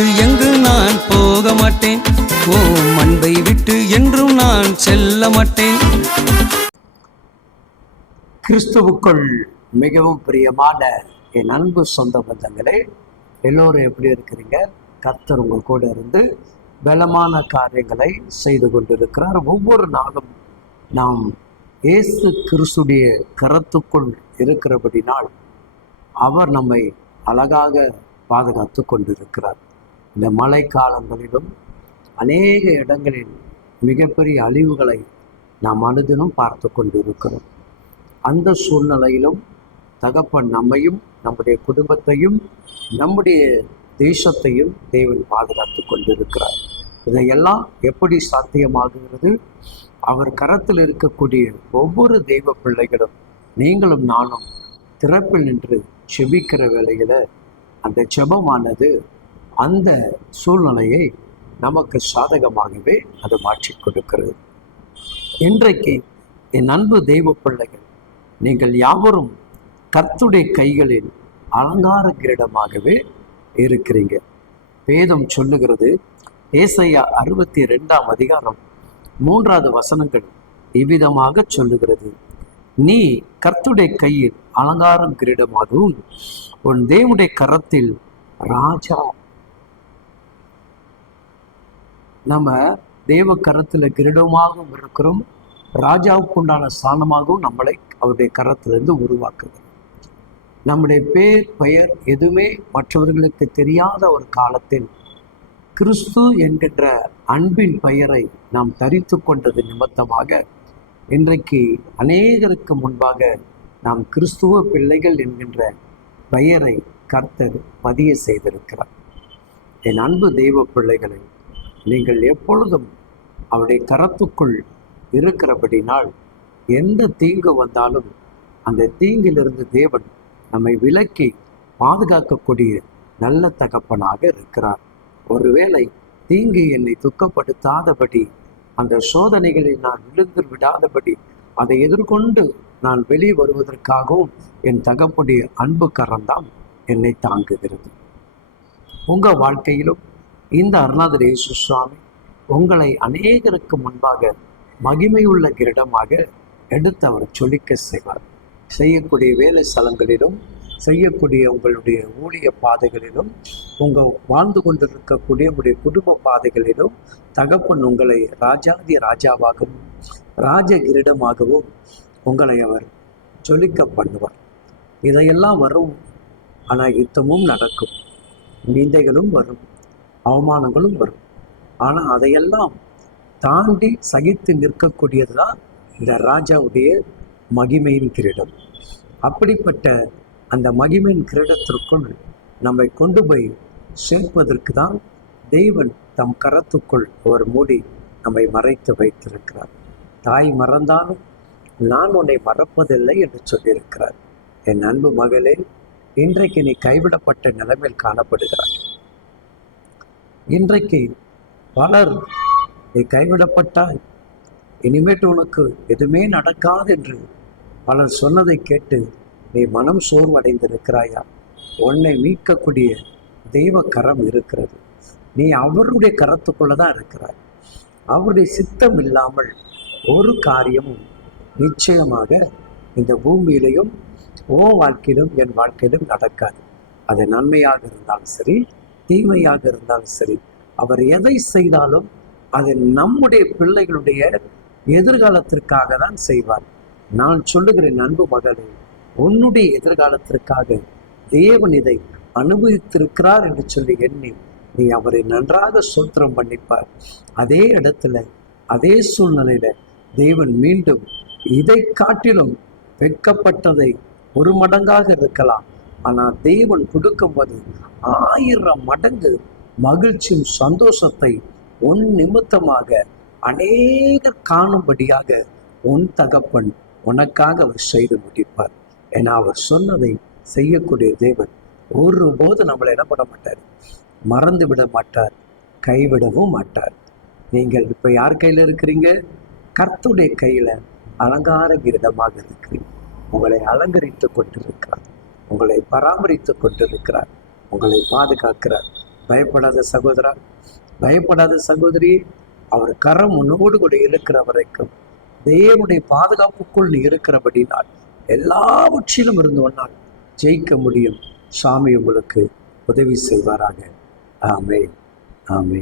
விட்டு எங்கு நான் போக மாட்டேன்? ஓ அன்பை விட்டு என்றும் நான் செல்ல மாட்டேன். கிறிஸ்துவுக்குள் மிகவும் பிரியமான என் அன்பு சொந்த பந்தங்களே எல்லோரும் எப்படி இருக்கிறீங்க? கர்த்தர் உங்கள் கூட இருந்து பலமான காரியங்களை செய்து கொண்டிருக்கிறார். ஒவ்வொரு நாளும் நாம் இயேசு கிறிஸ்துடைய கரத்துக்குள் இருக்கிறபடினால் அவர் நம்மை அழகாக பாதுகாத்து கொண்டிருக்கிறார். இந்த மழை காலங்களிலும் அநேக இடங்களில் மிகப்பெரிய அழிவுகளை நாம் அனுதினம் பார்த்து கொண்டிருக்கிறோம். அந்த சூழ்நிலையிலும் தகப்பன் நம்மையும் நம்முடைய குடும்பத்தையும் நம்முடைய தேசத்தையும் தேவன் பாதுகாத்து கொண்டிருக்கிறார். இதையெல்லாம் எப்படி சாத்தியமாகுகிறது அவர் கரத்தில் இருக்கக்கூடிய ஒவ்வொரு தெய்வ பிள்ளைகளும் நீங்களும் நானும் திறப்பில் நின்று செபிக்கிற வேளையில் அந்த செபமானது அந்த சூழ்நிலையை நமக்கு சாதகமாகவே அது மாற்றி கொடுக்கிறது. இன்றைக்கு என் அன்பு தெய்வ பிள்ளைகள் நீங்கள் யாவரும் கர்த்துடைய கைகளில் அலங்கார கிரீடமாகவே இருக்கிறீங்க. வேதம் சொல்லுகிறது ஏசையா அறுபத்தி ரெண்டாம் அதிகாரம் மூன்றாவது வசனங்கள் இவ்விதமாக சொல்லுகிறது. நீ கர்த்துடைய கையில் அலங்காரம் கிரீடமாகவும் உன் தேவனுடைய கரத்தில் ராஜா நம்ம தேவ கரத்துல கிரீடமாகவும் இருக்கிறோம். ராஜாவுக்கு உண்டான ஸ்தானமாகவும் நம்மளை அவருடைய கரத்திலிருந்து உருவாக்குது நம்முடைய பேர் பெயர் எதுவுமே மற்றவர்களுக்கு தெரியாத ஒரு காலத்தில் கிறிஸ்து என்கின்ற அன்பின் பெயரை நாம் தரித்து கொண்டது நிமித்தமாக இன்றைக்கு அநேகருக்கு முன்பாக நாம் கிறிஸ்துவ பிள்ளைகள் என்கின்ற பெயரை கர்த்தர் பதிய செய்திருக்கிறார். என் அன்பு தெய்வ பிள்ளைகளை நீங்கள் எப்பொழுதும் அவருடைய கரத்துக்குள் இருக்கிறபடினால் எந்த தீங்கு வந்தாலும் அந்த தீங்கிலிருந்து தேவன் நம்மை விலக்கி பாதுகாக்கக்கூடிய நல்ல தகப்பனாக இருக்கிறார். ஒருவேளை தீங்கு என்னை துக்கப்படுத்தாதபடி அந்த சோதனைகளில் நான் விழுந்து விடாதபடி அதை எதிர்கொண்டு நான் வெளியே வருவதற்காகவும் என் தகப்புடைய அன்பு கரம்தான் என்னை தாங்குகிறது. உங்கள் வாழ்க்கையிலும் இந்த அருணாதர் இயேசு சுவாமி உங்களை அநேகருக்கு முன்பாக மகிமையுள்ள கிரீடமாக எடுத்து அவர் சொல்லிக்க செய்வார். செய்யக்கூடிய வேலை ஸ்தலங்களிலும் செய்யக்கூடிய உங்களுடைய ஊழிய பாதைகளிலும் உங்கள் வாழ்ந்து கொண்டிருக்கக்கூடிய உங்களுடைய குடும்ப பாதைகளிலும் தகப்பன் உங்களை ராஜாதி ராஜாவாகவும் ராஜ கிரீடமாகவும் உங்களை அவர் சொல்லிக்க பண்ணுவார். இதையெல்லாம் வரும். ஆனால் யுத்தமும் நடக்கும். நிந்தைகளும் வரும். அவமானங்களும் வரும். ஆனால் அதையெல்லாம் தாண்டி சகித்து நிற்கக்கூடியது தான் இந்த ராஜாவுடைய மகிமையின் கிரீடம். அப்படிப்பட்ட அந்த மகிமையின் கிரீடத்திற்குள் நம்மை கொண்டு போய் சேர்ப்பதற்கு தான் தெய்வன் தம் கரத்துக்குள் ஒரு மூடி நம்மை மறைத்து வைத்திருக்கிறார். தாய் மறந்தாலும் நான் உன்னை மறப்பதில்லை என்று சொல்லியிருக்கிறார். என் அன்பு மகளே இன்றைக்கு நீ கைவிடப்பட்ட நிலைமையில் காணப்படுகிறாய். இன்றைக்கு பலர் நீ கைவிடப்பட்டாய். இனிமேட்டு உனக்கு எதுவுமே நடக்காது என்று பலர் சொன்னதை கேட்டு நீ மனம் சோர்வடைந்திருக்கிறாயா? உன்னை மீட்கக்கூடிய தெய்வ கரம் இருக்கிறது. நீ அவருடைய கரத்துக்குள்ள தான் இருக்கிறாய். அவருடைய சித்தம் இல்லாமல் ஒரு காரியமும் நிச்சயமாக இந்த பூமியிலையும் ஓ வாழ்க்கையிலும் என் வாழ்க்கையிலும் நடக்காது. அது நன்மையாக இருந்தாலும் சரி தீமையாக இருந்தாலும் சரி அவர் எதை செய்தாலும் அது நம்முடைய பிள்ளைகளுடைய எதிர்காலத்திற்காக தான் செய்வார். நான் சொல்லுகிறேன் அன்பு மகளே உன்னுடைய எதிர்காலத்திற்காக தேவன் இதை அனுபவித்திருக்கிறார் என்று சொல்லி எண்ணி நீ அவரை நன்றாக சோத்திரம் பண்ணிப்பார். அதே இடத்துல அதே சூழ்நிலையில தேவன் மீண்டும் இதை காட்டிலும் வெட்கப்பட்டதை ஒரு மடங்காக இருக்கலாம். ஆனால் தேவன் கொடுக்கும்போது ஆயிரம் மடங்கு மகிழ்ச்சியும் சந்தோஷத்தை உன் நிமித்தமாக அநேகர் காணும்படியாக உன் தகப்பன் உனக்காக அவர் செய்து முடிப்பார். ஏன்னா அவர் சொன்னதை செய்யக்கூடிய தேவன் ஒருபோது நம்மளை என்ன பண்ண மாட்டார். மறந்து விட மாட்டார். கைவிடவும் மாட்டார். நீங்கள் இப்போ யார் கையில் இருக்கிறீங்க? கர்த்துடைய கையில் அலங்கார கிரீடமாக இருக்கிறீங்க. உங்களை அலங்கரித்து கொண்டிருக்கிறார். உங்களை பராமரித்து கொண்டிருக்கிறார். உங்களை பாதுகாக்கிறார். பயப்படாத சகோதரா பயப்படாத சகோதரி அவர் கரம் உன்னோடு கூட இருக்கிற வரைக்கும் தேவனுடைய பாதுகாப்புக்குள் நீ இருக்கிறபடினால் எல்லாவற்றிலும் இருந்து ஒன்னால் ஜெயிக்க முடியும். சாமி உங்களுக்கு உதவி செய்வாராக. ஆமே ஆமே